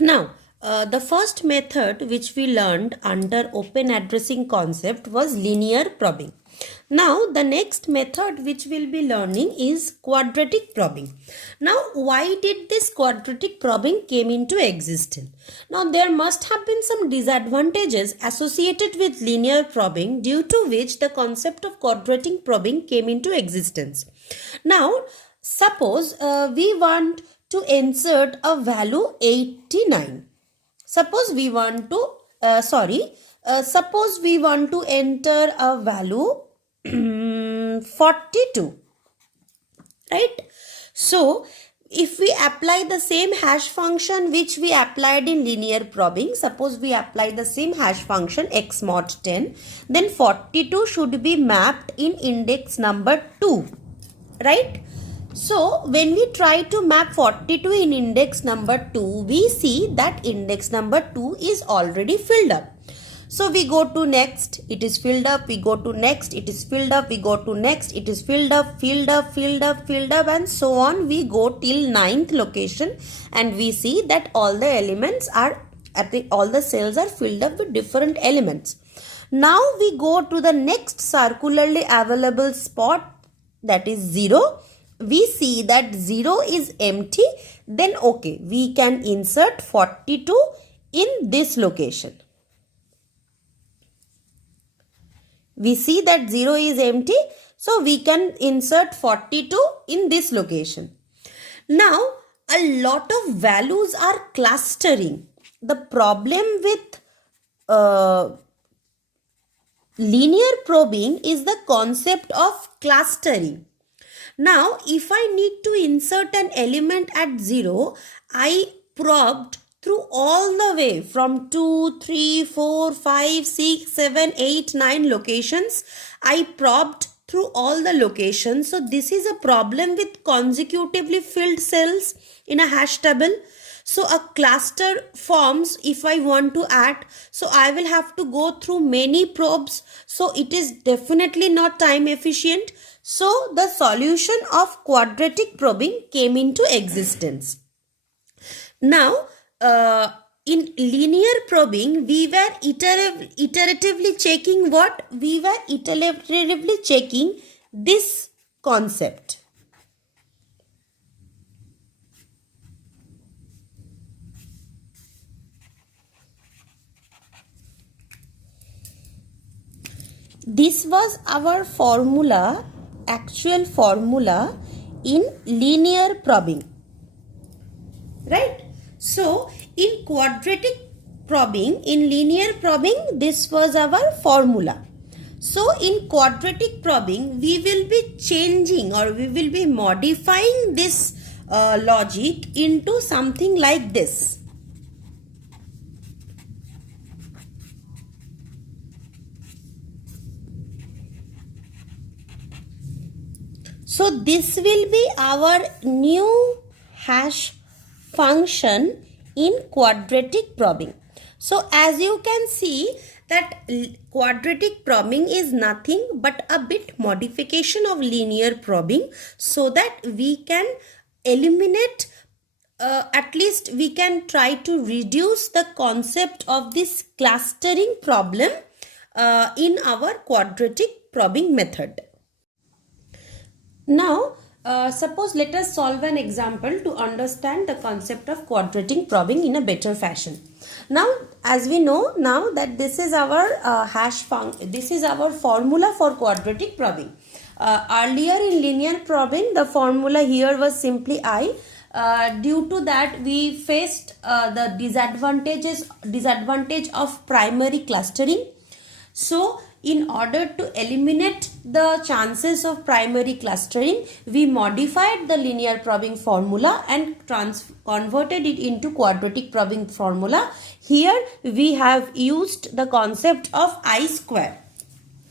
Now, the first method which we learned under open addressing concept was linear probing. Now, the next method which we'll be learning is quadratic probing. Now, why did this quadratic probing came into existence? Now, there must have been some disadvantages associated with linear probing, due to which the concept of quadratic probing came into existence. Now, suppose we want to insert a value 89. Suppose we want to suppose we want to enter a value 42, right? So if we apply the same hash function which we applied in linear probing, suppose we apply the same hash function x mod 10, then 42 should be mapped in index number 2, right? So when we try to map 42 in index number 2, we see that index number 2 is already filled up. So we go to next, it is filled up, we go to next, it is filled up, we go to next, it is filled up, filled up, filled up, filled up, and so on. We go till 9th location and we see that all the elements are all the cells are filled up with different elements. Now we go to the next circularly available spot, that is 0. We see that 0 is empty, then okay, we can insert 42 in this location. We see that 0 is empty, so we can insert 42 in this location. Now, a lot of values are clustering. The problem with linear probing is the concept of clustering. Now, if I need to insert an element at 0, I probed through all the way from 2, 3, 4, 5, 6, 7, 8, 9 locations. I probed through all the locations. So, this is a problem with consecutively filled cells in a hash table. So, a cluster forms if I want to add. So, I will have to go through many probes. So, it is definitely not time efficient. So, the solution of quadratic probing came into existence. Now, in linear probing, we were iteratively checking what? We were iteratively checking this concept. This was our formula, actual formula in linear probing, right? So in quadratic probing, in linear probing, this was our formula. So in quadratic probing, we will be changing or we will be modifying this logic into something like this. So this will be our new hash function in quadratic probing. So as you can see that quadratic probing is nothing but a bit modification of linear probing, so that we can eliminate at least we can try to reduce the concept of this clustering problem in our quadratic probing method. Now, suppose let us solve an example to understand the concept of quadratic probing in a better fashion. Now, as we know now that this is our this is our formula for quadratic probing. Earlier in linear probing, the formula here was simply I. Due to that, we faced the disadvantage of primary clustering. So, in order to eliminate the chances of primary clustering, we modified the linear probing formula and converted it into quadratic probing formula. Here we have used the concept of I square.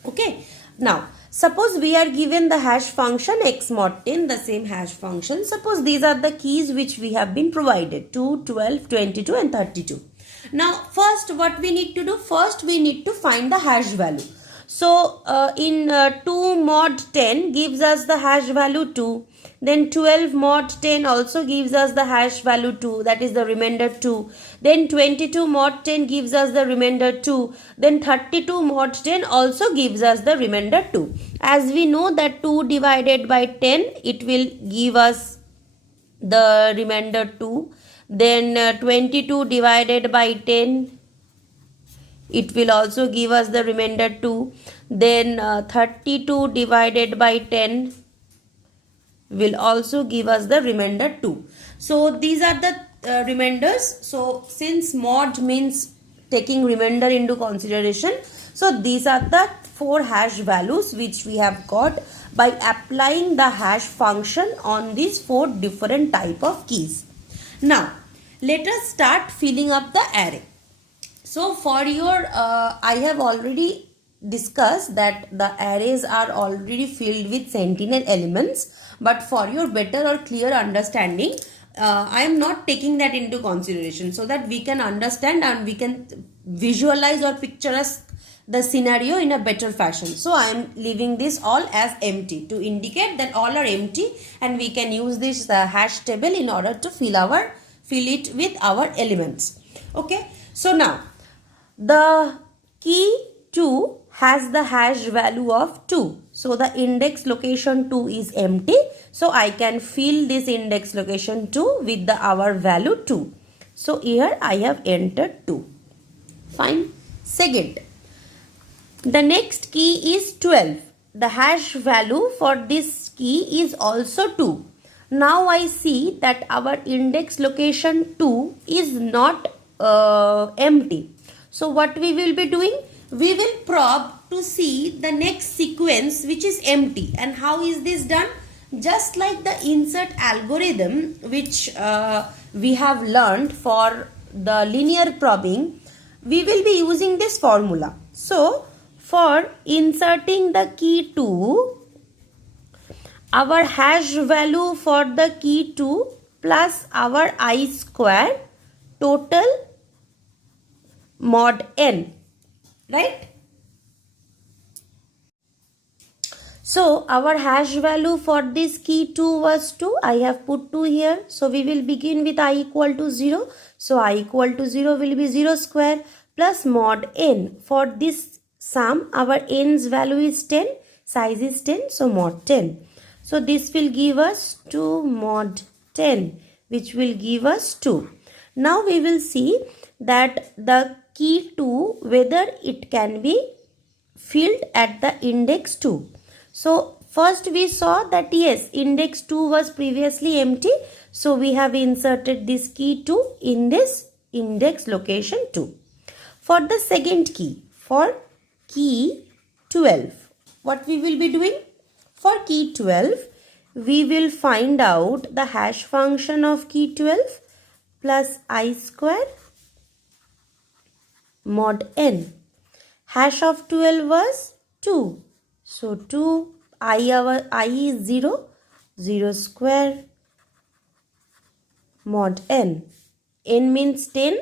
Okay. Now, suppose we are given the hash function x mod 10, the same hash function. Suppose these are the keys which we have been provided, 2, 12, 22 and 32. Now, first what we need to do? First we need to find the hash value. So, in 2 mod 10 gives us the hash value 2. Then 12 mod 10 also gives us the hash value 2, that is the remainder 2. Then 22 mod 10 gives us the remainder 2. Then 32 mod 10 also gives us the remainder 2. As we know that 2 divided by 10, it will give us the remainder 2. Then 22 divided by 10, it will also give us the remainder 2. Then 32 divided by 10 will also give us the remainder 2. So these are the remainders. So since mod means taking remainder into consideration, so these are the 4 hash values which we have got by applying the hash function on these 4 different type of keys. Now let us start filling up the array. So for your I have already discussed that the arrays are already filled with sentinel elements, but for your better or clear understanding, I am not taking that into consideration so that we can understand and we can visualize or picture us the scenario in a better fashion. So I am leaving this all as empty to indicate that all are empty, and we can use this hash table in order to fill it with our elements. Okay, so now the key 2 has the hash value of 2. So the index location 2 is empty. So I can fill this index location 2 with the our value 2. So here I have entered 2. Fine. Second, the next key is 12. The hash value for this key is also 2. Now I see that our index location 2 is not empty. So what we will be doing? We will probe to see the next sequence which is empty. And how is this done? Just like the insert algorithm which we have learned for the linear probing, we will be using this formula. So for inserting the key 2, our hash value for the key 2 plus our I square total mod n, right? So our hash value for this key 2 was 2. I have put 2 here. So we will begin with I equal to 0. So I equal to 0 will be 0 square plus mod n. For this sum, our n's value is 10. Size is 10. So mod 10. So this will give us 2 mod 10, which will give us 2. Now we will see that the key 2, whether it can be filled at the index 2. So first we saw that yes, index 2 was previously empty. So we have inserted this key 2 in this index location 2. For the second key, for key 12, what we will be doing? For key 12, we will find out the hash function of key 12 plus I square mod n. Hash of 12 was 2. So 2, our I is 0, 0 square mod n. N means 10,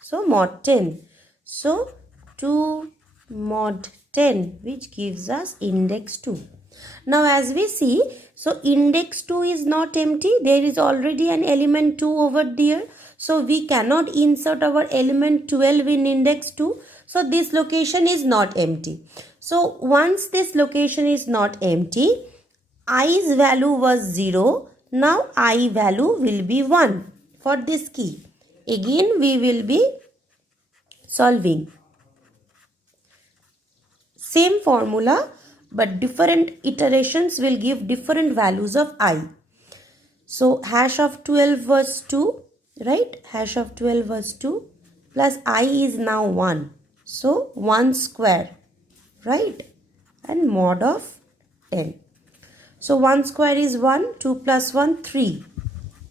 so mod 10. So 2 mod 10, which gives us index 2. Now as we see, so index 2 is not empty. There is already an element 2 over there. So we cannot insert our element 12 in index 2. So this location is not empty. So once this location is not empty, i's value was 0. Now I value will be 1 for this key. Again we will be solving. Same formula, but different iterations will give different values of I. So hash of 12 was 2, right? Hash of 12 was 2 plus I is now 1. So 1 square, right? And mod of 10. So 1 square is 1, 2 plus 1, 3.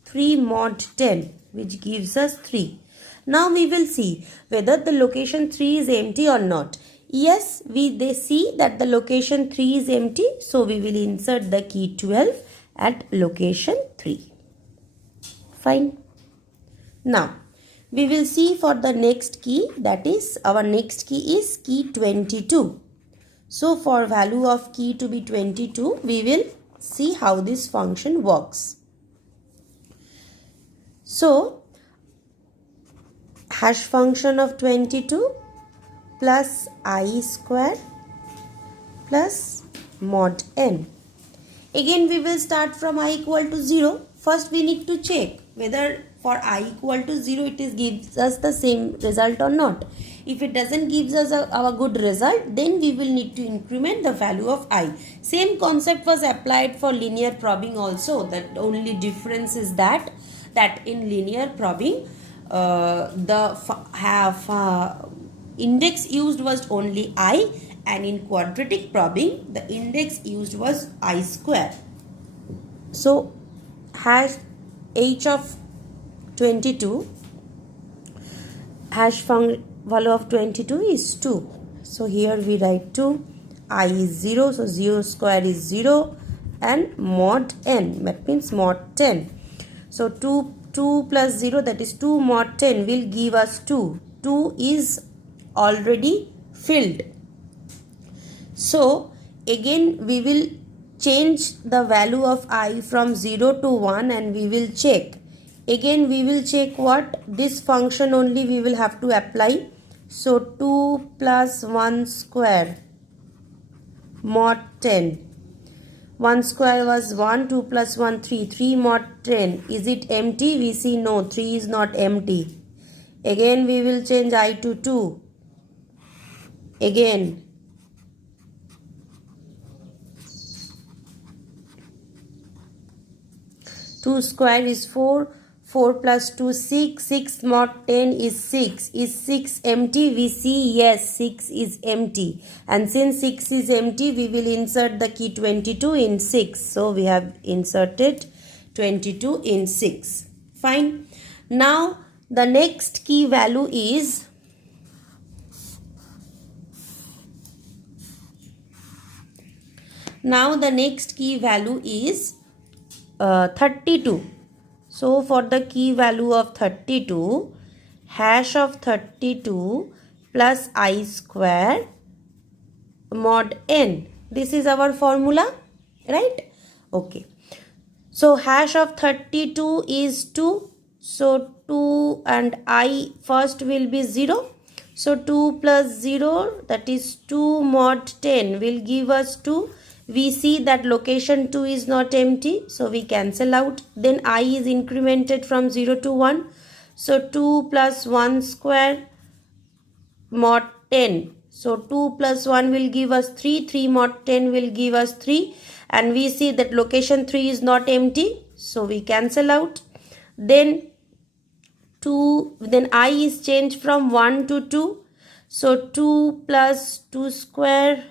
3 mod 10, which gives us 3. Now we will see whether the location 3 is empty or not. Yes, they see that the location 3 is empty. So we will insert the key 12 at location 3. Fine. Now we will see for the next key, that is our next key is key 22. So for value of key to be 22, we will see how this function works. So, hash function of 22 plus I square plus mod n. Again we will start from I equal to 0. First we need to check whether for I equal to 0 it gives us the same result or not. If it doesn't give us a good result, then we will need to increment the value of I. Same concept was applied for linear probing also. The only difference is that in linear probing the index used was only I, and in quadratic probing the index used was I square. So hash h of 22, hash value of 22 is 2. So here we write 2, I is 0, so 0 square is 0, and mod n, that means mod 10. So 2 plus 0, that is 2 mod 10 will give us 2. 2 is already filled. So again we will change the value of I from 0 to 1 and we will check. Again we will check what? This function only we will have to apply. So 2 plus 1 square mod 10. 1 square was 1, 2 plus 1, 3. 3 mod 10. Is it empty? We see no, 3 is not empty. Again we will change I to 2. Again 2 square is 4, 4 plus 2 6, 6 mod 10 is 6. Is 6 empty? We see yes, 6 is empty. And since 6 is empty, we will insert the key 22 in 6. So we have inserted 22 in 6. Fine. Now the next key value is now the next key value is 32. So for the key value of 32, hash of 32 plus I square mod n. This is our formula, right? Okay. So hash of 32 is 2. So 2 and I first will be 0. So 2 plus 0, that is 2 mod 10 will give us 2. We see that location 2 is not empty, so we cancel out. Then I is incremented from 0 to 1. So 2 plus 1 square mod 10. So 2 plus 1 will give us 3. 3 mod 10 will give us 3. And we see that location 3 is not empty, so we cancel out. Then I is changed from 1 to 2. So 2 plus 2 square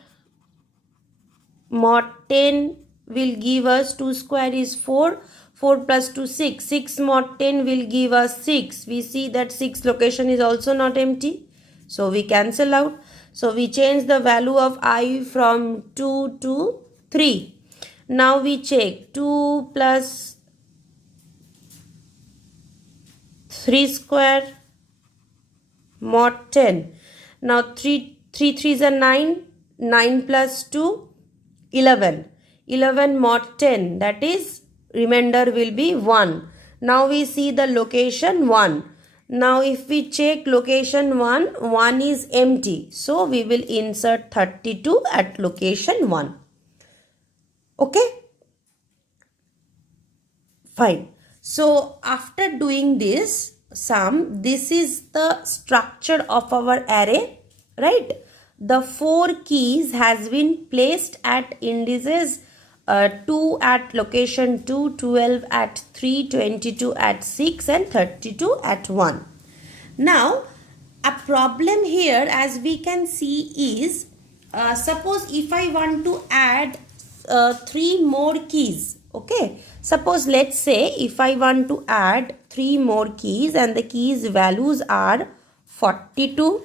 mod 10 will give us 2 square is 4. 4 plus 2 6. 6 mod 10 will give us 6. We see that 6 location is also not empty. So we cancel out. So we change the value of I from 2 to 3. Now we check 2 plus 3 square mod 10. Now 3 3s are 9. 9 plus 2, 11. 11 mod 10, that is remainder will be 1. Now we see the location 1. Now if we check location 1, 1 is empty. So we will insert 32 at location 1. Okay? Fine. So after doing this sum, this is the structure of our array, right? The 4 keys has been placed at indices 2 at location 2, 12 at 3, 22 at 6 and 32 at 1. Now a problem here as we can see is suppose if I want to add 3 more keys. Okay, suppose let's say if I want to add 3 more keys and the keys values are 42,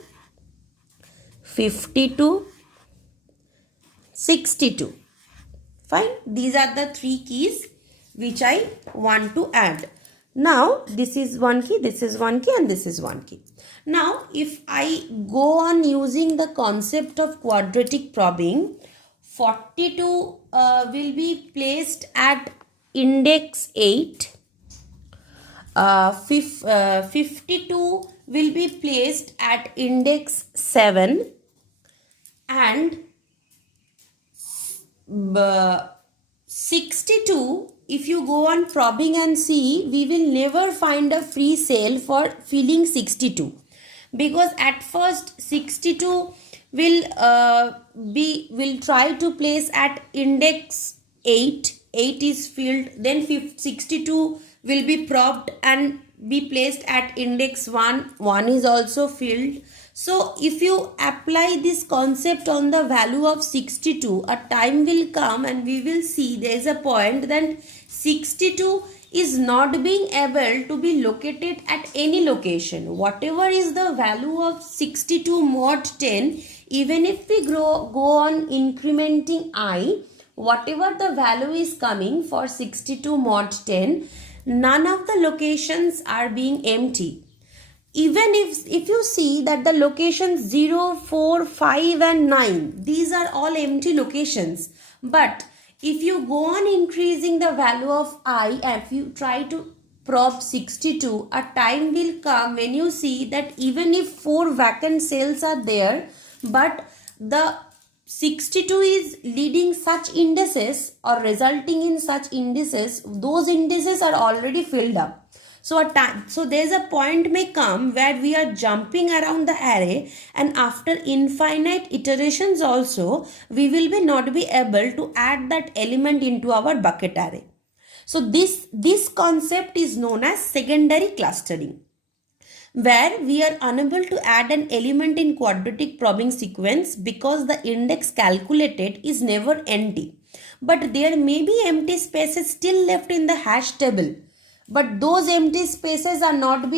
52, 62. Fine. These are the 3 keys which I want to add. Now this is 1 key, this is 1 key and this is 1 key. Now if I go on using the concept of quadratic probing, 42 will be placed at index 8. 52 will be placed at index 7, and 62, if you go on probing and see, we will never find a free cell for filling 62, because at first 62 will try to place at index 8. 8 is filled, then 62 will be probed and be placed at index 1. 1 is also filled. So if you apply this concept on the value of 62, a time will come and we will see there is a point that 62 is not being able to be located at any location. Whatever is the value of 62 mod 10, even if we go on incrementing I, whatever the value is coming for 62 mod 10, none of the locations are being empty. Even if you see that the locations 0, 4, 5 and 9, these are all empty locations. But if you go on increasing the value of I, and if you try to probe 62, a time will come when you see that even if 4 vacant cells are there, but the 62 is leading such indices or resulting in such indices, those indices are already filled up. So there's a point may come where we are jumping around the array, and after infinite iterations also, we will not be able to add that element into our bucket array. So this concept is known as secondary clustering, where we are unable to add an element in quadratic probing sequence because the index calculated is never empty. But there may be empty spaces still left in the hash table. But those empty spaces are not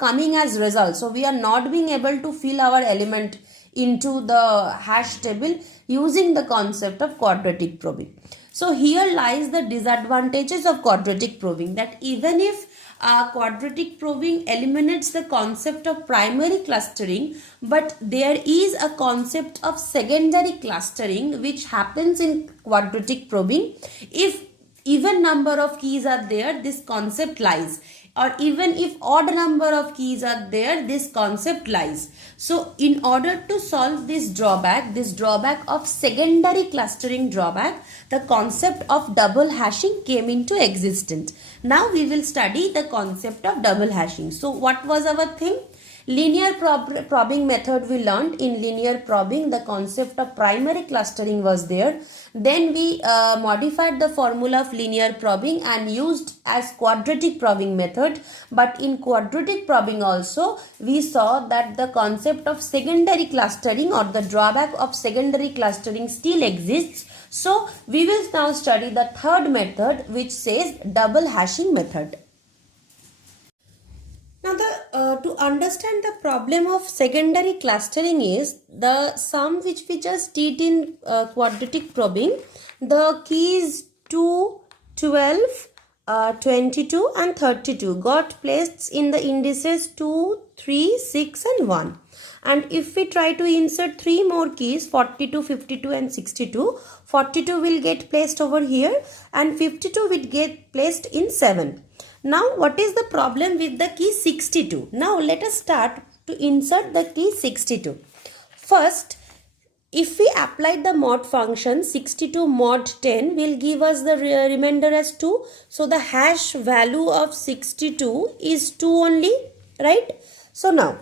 coming as result. So we are not being able to fill our element into the hash table using the concept of quadratic probing. So here lies the disadvantages of quadratic probing, that even if quadratic probing eliminates the concept of primary clustering, but there is a concept of secondary clustering which happens in quadratic probing. If even number of keys are there, this concept lies, or even if odd number of keys are there, this concept lies. So in order to solve this drawback of secondary clustering drawback, the concept of double hashing came into existence. Now we will study the concept of double hashing. So what was our thing? Linear probing method we learned. In linear probing, the concept of primary clustering was there. Then we modified the formula of linear probing and used as quadratic probing method. But in quadratic probing also, we saw that the concept of secondary clustering or the drawback of secondary clustering still exists. So we will now study the third method, which says double hashing method. Now, to understand the problem of secondary clustering is the sum which we just did in quadratic probing. The keys 2, 12, 22 and 32 got placed in the indices 2, 3, 6 and 1. And if we try to insert 3 more keys, 42, 52 and 62, 42 will get placed over here and 52 will get placed in 7. Now, what is the problem with the key 62? Now, let us start to insert the key 62. First, if we apply the mod function, 62 mod 10 will give us the remainder as 2. So, the hash value of 62 is 2 only, right? So, now,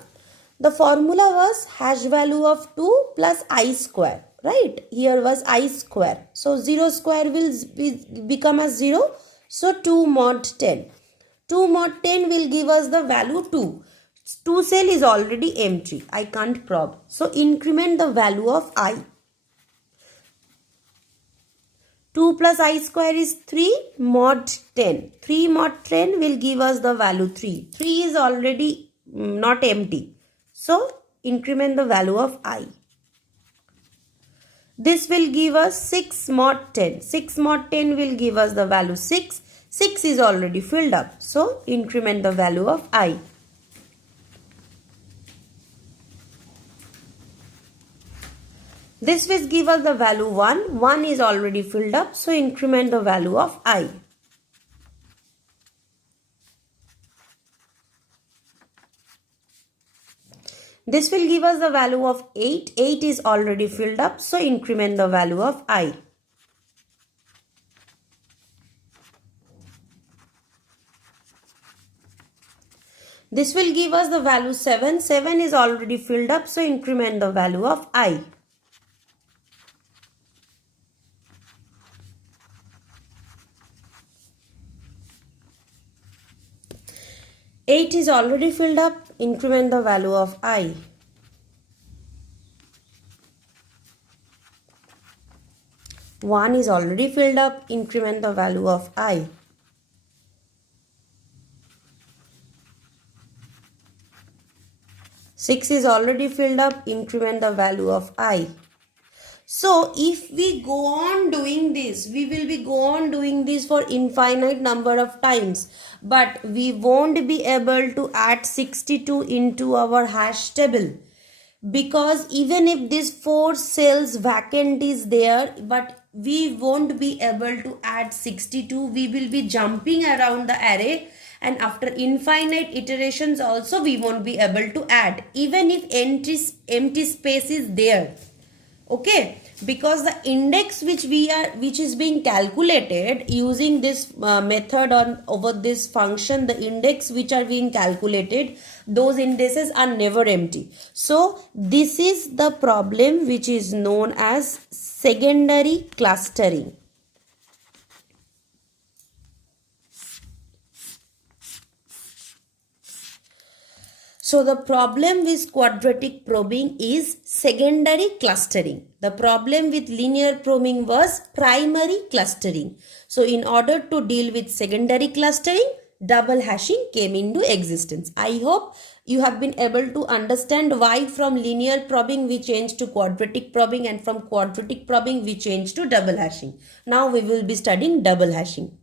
the formula was hash value of 2 plus I square, right? Here was I square. So, 0 square will become as 0. So, 2 mod 10. 2 mod 10 will give us the value 2. 2 cell is already empty. I can't probe. So increment the value of I. 2 plus I square is 3 mod 10. 3 mod 10 will give us the value 3. 3 is already not empty. So increment the value of I. This will give us 6 mod 10. 6 mod 10 will give us the value 6. 6 is already filled up. So increment the value of I. This will give us the value 1. 1 is already filled up, so increment the value of I. This will give us the value of 8. 8 is already filled up, so increment the value of I. This will give us the value 7. 7 is already filled up, so increment the value of I. Eight is already filled up, increment the value of I. One is already filled up, increment the value of I. Six is already filled up, increment the value of I. So if we go on doing this, we will be go on doing this for infinite number of times, but we won't be able to add 62 into our hash table, because even if this 4 cells vacant is there, but we won't be able to add 62. We will be jumping around the array, and after infinite iterations also we won't be able to add even if empty space is there. Okay, because the index which is being calculated using this method over this function, the index which are being calculated, those indices are never empty. So this is the problem which is known as secondary clustering. So the problem with quadratic probing is secondary clustering. The problem with linear probing was primary clustering. So in order to deal with secondary clustering, double hashing came into existence. I hope you have been able to understand why from linear probing we changed to quadratic probing, and from quadratic probing we changed to double hashing. Now we will be studying double hashing.